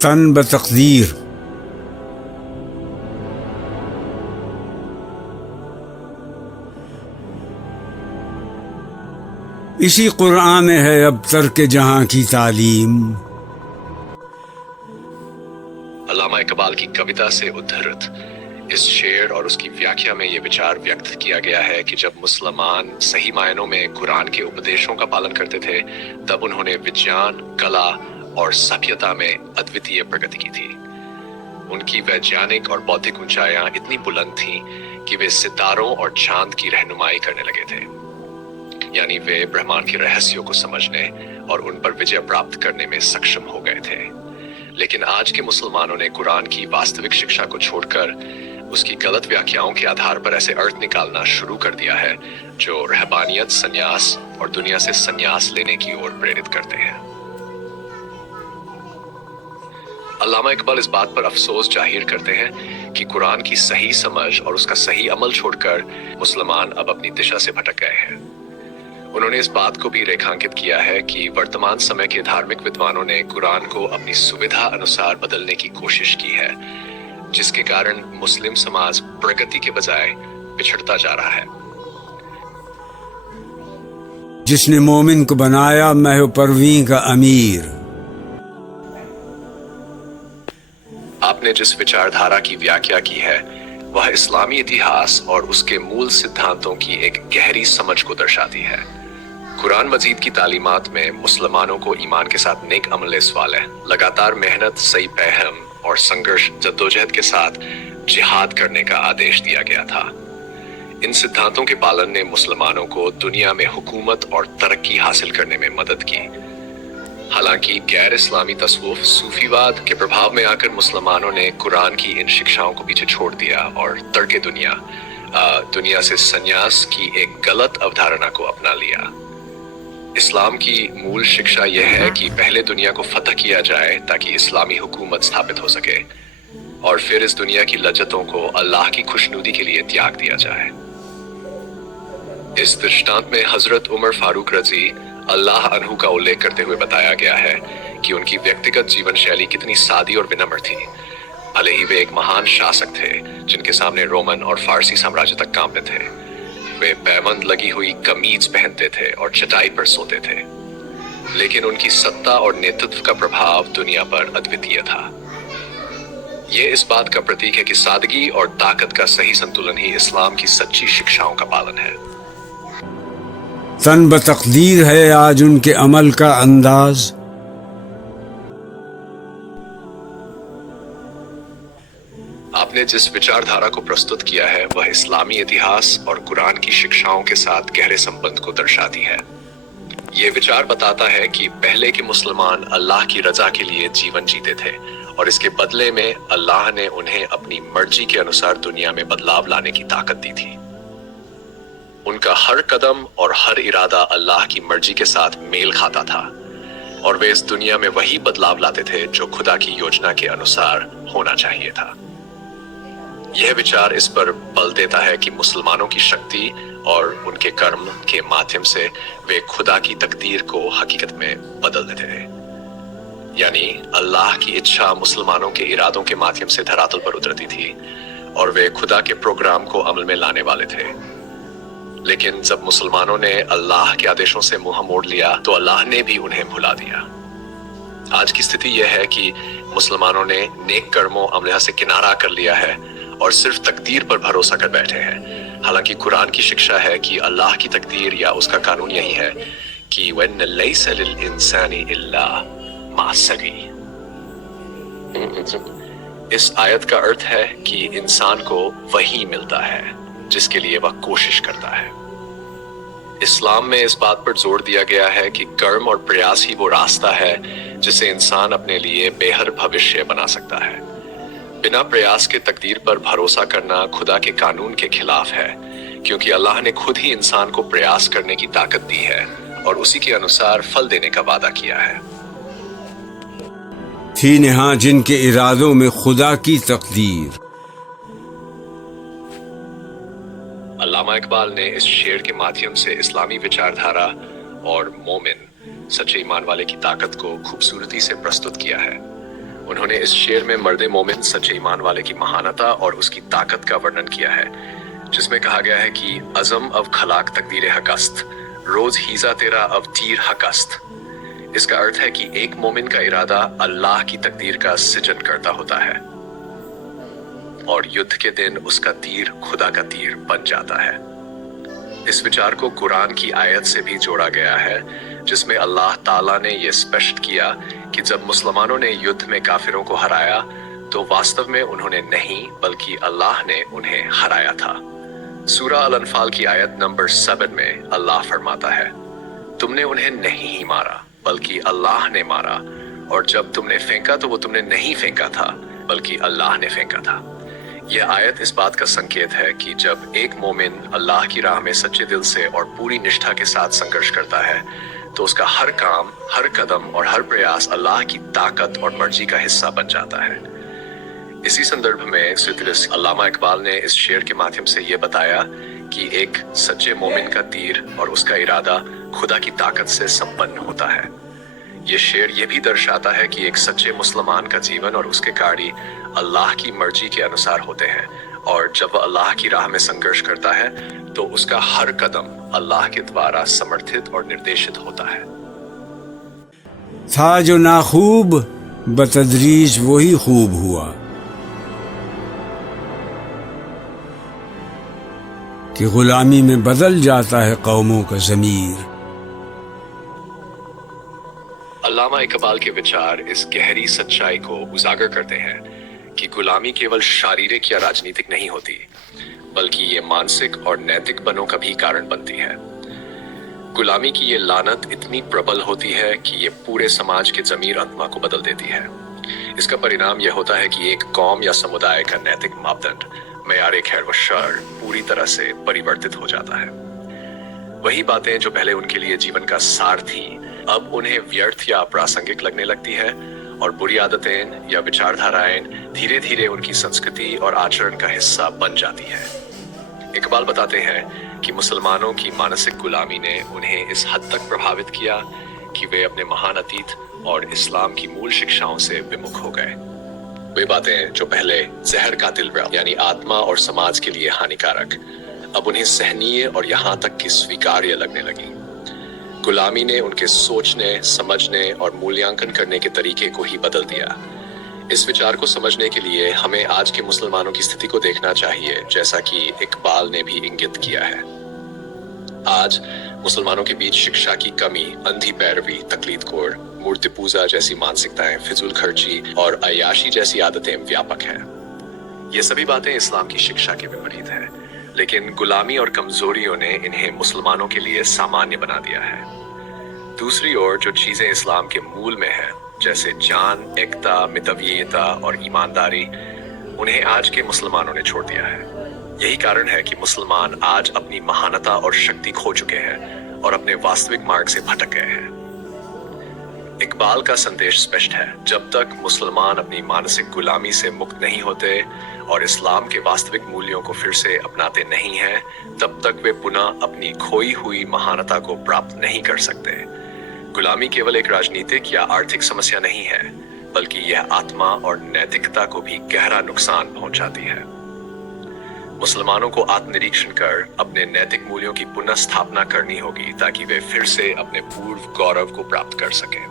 تن بتقدیر۔ اسی قرآن میں ہے اب ترک جہاں کی تعلیم۔ علامہ اقبال کی کویتا سے ادھرت اس شعر اور اس کی ویاکھیا میں یہ وچار ویکت کیا گیا ہے کہ جب مسلمان صحیح معنوں میں قرآن کے اپدیشوں کا پالن کرتے تھے تب انہوں نے وجیان، کلا اور سبھیتا میں ادویتیہ پرگتی کی تھی۔ ان کی ویجانک اور بودھک اونچائیاں اتنی بلند تھیں کہ وہ ستاروں اور چاند کی رہنمائی کرنے لگے تھے، یعنی وہ برہمانڈ کے رہسیوں کو سمجھنے اور ان پر وجے پراپت کرنے میں سکشم ہو گئے تھے۔ لیکن آج کے مسلمانوں نے قرآن کی واستوک شکشا کو چھوڑ کر اس کی غلط ویاکھیاؤں کے آدھار پر ایسے ارتھ نکالنا شروع کر دیا ہے جو رہبانیت، سنیاس اور دنیا سے سنیاس لینے کی اور پریرت کرتے ہیں۔ علامہ اقبال اس بات پر افسوس ظاہر کرتے ہیں کہ قرآن کی صحیح سمجھ اور اس کا صحیح عمل چھوڑ کر مسلمان اب اپنی دشا سے بھٹک گئے ہیں۔ انہوں نے اس بات کو بھی ریکھانکت کیا ہے کہ ورتمان سمے کے دھارمک ودوانوں نے قرآن کو اپنی سویدھا انوسار بدلنے کی کوشش کی ہے، جس کے کارن مسلم سماج پرگتی کے بجائے پچھڑتا جا رہا ہے۔ جس نے مومن کو بنایا مہ پرویں کا امیر۔ آپ نے جس وچار دھارا کی ویاکھیا کی ہے وہ اسلامی اتہاس اور اس کے مول سدھانتوں کی ایک گہری سمجھ کو درشاتی ہے۔ قرآن مجید کی تعلیمات میں مسلمانوں کو ایمان کے ساتھ نیک عمل صالح، لگاتار محنت، صحیح فہم اور سنگرش جدوجہد کے ساتھ جہاد کرنے کا آدیش دیا گیا تھا۔ ان سدھانتوں کے پالن نے مسلمانوں کو دنیا میں حکومت اور ترقی حاصل کرنے میں مدد کی۔ حالانکہ غیر اسلامی تصوف، صوفیواد کے پربھاؤ میں آ کر مسلمانوں نے قرآن کی ان شکشاؤں کو پیچھے چھوڑ دیا اور ترک دنیا سے سنیاس کی ایک غلط اوتھارنا کو اپنا لیا۔ اسلام کی مول شکشا یہ ہے کہ پہلے دنیا کو فتح کیا جائے تاکہ اسلامی حکومت ستھاپت ہو سکے، اور پھر اس دنیا کی لذتوں کو اللہ کی خوشنودی کے لیے تیاگ دیا جائے۔ اس درشتانت میں حضرت عمر فاروق رضی اللہ عنہ کا الیکھ کرتے ہوئے بتایا گیا ہے کہ ان کی ویکتیگت جیون شیلی کتنی سادی اور ونمر تھی۔ بھلے ہی وہ ایک مہان شاسک تھے جن کے سامنے رومن اور فارسی سامراجیہ تک کانپتے تھے، وہ پیوند لگی ہوئی قمیض پہنتے تھے اور چٹائی پر سوتے تھے، لیکن ان کی ستا اور نیترتو کا پربھاؤ دنیا پر ادویتیہ تھا۔ یہ اس بات کا پرتیک ہے کہ سادگی اور طاقت کا صحیح سنتولن ہی اسلام کی سچی شکشاؤں کا پالن ہے۔ تن بتقدیر ہے آج ان کے عمل کا انداز۔ آپ نے جس وچار دھارا کو پرستت کیا ہے وہ اسلامی اتہاس اور قرآن کی شکشاؤں کے ساتھ گہرے سمبند کو درشاتی ہے۔ یہ وچار بتاتا ہے کہ پہلے کے مسلمان اللہ کی رضا کے لیے جیون جیتے تھے، اور اس کے بدلے میں اللہ نے انہیں اپنی مرضی کے انوسار دنیا میں بدلاؤ لانے کی طاقت دی تھی۔ ان کا ہر قدم اور ہر ارادہ اللہ کی مرضی کے ساتھ میل کھاتا تھا، اور وہ اس دنیا میں وہی بدلاؤ لاتے تھے جو خدا کی یوجنا کے انوسار ہونا چاہیے تھا۔ یہ وچار اس پر بل دیتا ہے کہ مسلمانوں کی شکتی اور ان کے کرم کے مادھیم سے وہ خدا کی تقدیر کو حقیقت میں بدل دیتے تھے، یعنی اللہ کی اچھا مسلمانوں کے ارادوں کے مادھیم سے دھراتل پر اترتی تھی اور وہ خدا کے پروگرام کو عمل میں لانے والے تھے۔ لیکن جب مسلمانوں نے اللہ کے آدیشوں سے منہ موڑ لیا تو اللہ نے بھی انہیں بھلا دیا۔ آج کی استھتی یہ ہے کہ مسلمانوں نے نیک کرموں عملہ سے کنارہ کر لیا ہے اور صرف تقدیر پر بھروسہ کر بیٹھے ہیں، حالانکہ قرآن کی شکشا ہے کہ اللہ کی تقدیر یا اس کا قانون یہی ہے کہ وَإِنَّ لَيْسَ لِلْإِنسَانِ إِلَّا مَا سَعَى۔ اس آیت کا ارتھ ہے کہ انسان کو وہی ملتا ہے جس کے لیے وہ کوشش کرتا ہے۔ اسلام میں اس بات پر زور دیا گیا ہے کہ کرم اور پریاس ہی وہ راستہ ہے جسے انسان اپنے لیے بہتر بھوشیہ بنا سکتا ہے۔ بنا پریاس کے تقدیر پر بھروسہ کرنا خدا کے قانون کے خلاف ہے، کیونکہ اللہ نے خود ہی انسان کو پریاس کرنے کی طاقت دی ہے اور اسی کے انوسار پھل دینے کا وعدہ کیا ہے۔ تھی نہاں جن کے ارادوں میں خدا کی تقدیر۔ علامہ اقبال نے اس شعر کے مادھیم سے اسلامی وچار دھارا اور مومن، سچے ایمان والے کی طاقت کو خوبصورتی سے پرستت کیا ہے۔ انہوں نے اس شعر میں مرد مومن سچے ایمان والے کی مہانتا اور اس کی طاقت کا ورنن کیا ہے، جس میں کہا گیا ہے کہ عزم اب خلاق تقدیر حق است، روز ہیزا تیرا اب تیر حق است۔ اس کا ارتھ ہے کہ ایک مومن کا ارادہ اللہ کی تقدیر کا سجن کرتا ہوتا ہے اور یدھ کے دن اس کا تیر خدا کا تیر بن جاتا ہے۔ اس وچار کو قرآن کی آیت سے بھی جوڑا گیا ہے، جس میں اللہ تعالیٰ نے یہ اسپشٹ کیا کہ جب مسلمانوں نے یدھ میں کافروں کو ہرایا تو واستو میں انہوں نے نہیں بلکہ اللہ نے انہیں ہرایا تھا۔ سورہ الانفال کی آیت نمبر 7 میں اللہ فرماتا ہے، تم نے انہیں نہیں ہی مارا بلکہ اللہ نے مارا، اور جب تم نے پھینکا تو وہ تم نے نہیں پھینکا تھا بلکہ اللہ نے پھینکا تھا۔ یہ آیت اس بات کا سنکیت ہے کہ جب ایک مومن اللہ کی راہ میں سچے دل سے اور پوری نشٹھا کے ساتھ سنگرش کرتا ہے تو اس کا ہر کام، ہر قدم اور ہر پریاس اللہ کی طاقت اور مرضی کا حصہ بن جاتا ہے۔ اسی سندربھ میں سطرس علامہ اقبال نے اس شعر کے مادھیم سے یہ بتایا کہ ایک سچے مومن کا تیر اور اس کا ارادہ خدا کی طاقت سے سمپن ہوتا ہے۔ یہ شعر یہ بھی درشاتا ہے کہ ایک سچے مسلمان کا جیون اور اس کے کاڑی اللہ کی مرضی کے انوسار ہوتے ہیں، اور جب وہ اللہ کی راہ میں سنگرش کرتا ہے تو اس کا ہر قدم اللہ کے دوارا سمرتھت اور نردیشت ہوتا ہے۔ تھا جو ناخوب بتدریج وہی خوب ہوا، کہ غلامی میں بدل جاتا ہے قوموں کا ضمیر۔ علامہ اقبال کے وچار اس گہری سچائی کو اجاگر کرتے ہیں کہ غلامی کیول شاریرک یا راجنیتک نہیں ہوتی بلکہ یہ مانسک اور نیتک بنوں کا بھی کارن بنتی ہے۔ غلامی کی یہ لعنت اتنی پربل ہوتی ہے کہ یہ پورے سماج کے ضمیر آتما کو بدل دیتی ہے۔ اس کا پرینام یہ ہوتا ہے کہ ایک قوم یا سمودائے کا نیتک ماپدنڈ، معیار خیر و شر پوری طرح سے پریورتت ہو جاتا ہے۔ وہی باتیں جو پہلے ان کے لیے جیون کا سار تھی اب انہیں ویرتھ یا پراسنگک لگنے لگتی ہے، اور بری عادتیں یا وچار دھارائیں دھیرے دھیرے ان کی سنسکرتی اور آچرن کا حصہ بن جاتی ہے۔ اقبال بتاتے ہیں کہ مسلمانوں کی مانسک غلامی نے انہیں اس حد تک پربھاوت کیا کہ وہ اپنے مہان اتیت اور اسلام کی مول شکشاؤں سے ومکھ ہو گئے۔ وہ باتیں جو پہلے زہر قاتل یعنی آتما اور سماج کے لیے ہانیکارک، اب انہیں سہنیے اور یہاں تک کہ سویکاریہ لگنے لگی۔ غلامی نے ان کے سوچنے، سمجھنے اور مولیانکن کرنے کے طریقے کو ہی بدل دیا۔ اس وچار کو سمجھنے کے لیے ہمیں آج کے مسلمانوں کی استھتی کو دیکھنا چاہیے، جیسا کہ اقبال نے بھی انگت کیا ہے۔ آج مسلمانوں کے بیچ شکشا کی کمی، اندھی پیروی، تقلید کور، مورتی پوجا جیسی مانسکتائیں، فضول خرچی اور عیاشی جیسی عادتیں ویاپک ہیں۔ یہ سبھی باتیں اسلام کی شکشا کے وپریت ہیں، لیکن غلامی اور کمزوریوں نے انہیں مسلمانوں کے لیے سامانیہ بنا دیا ہے۔ دوسری اور جو چیزیں اسلام کے مول میں ہیں، جیسے جان، ایکتا، متوییتا اور ایمانداری، انہیں آج کے مسلمانوں نے چھوڑ دیا ہے۔ یہی کارن ہے کہ مسلمان آج اپنی مہانتا اور شکتی کھو چکے ہیں اور اپنے واستوک مارگ سے بھٹک گئے ہیں۔ اقبال کا سندیش اسپشٹ ہے، جب تک مسلمان اپنی مانسک غلامی سے مکت نہیں ہوتے اور اسلام کے واستوک مولیوں کو پھر سے اپناتے نہیں ہیں، تب تک وہ پناہ اپنی کھوئی ہوئی مہانتا کو پراپت نہیں کر سکتے۔ غلامی کیول ایک راجنیتک یا آرتھک سمسیا نہیں ہے، بلکہ یہ آتما اور نیتکتا کو بھی گہرا نقصان پہنچاتی ہے۔ مسلمانوں کو آتم نریکشن کر اپنے نیتک مولیوں کی پنہ استھاپنا کرنی ہوگی تاکہ وہ پھر سے اپنے پورو گورو کو پراپت کر سکیں۔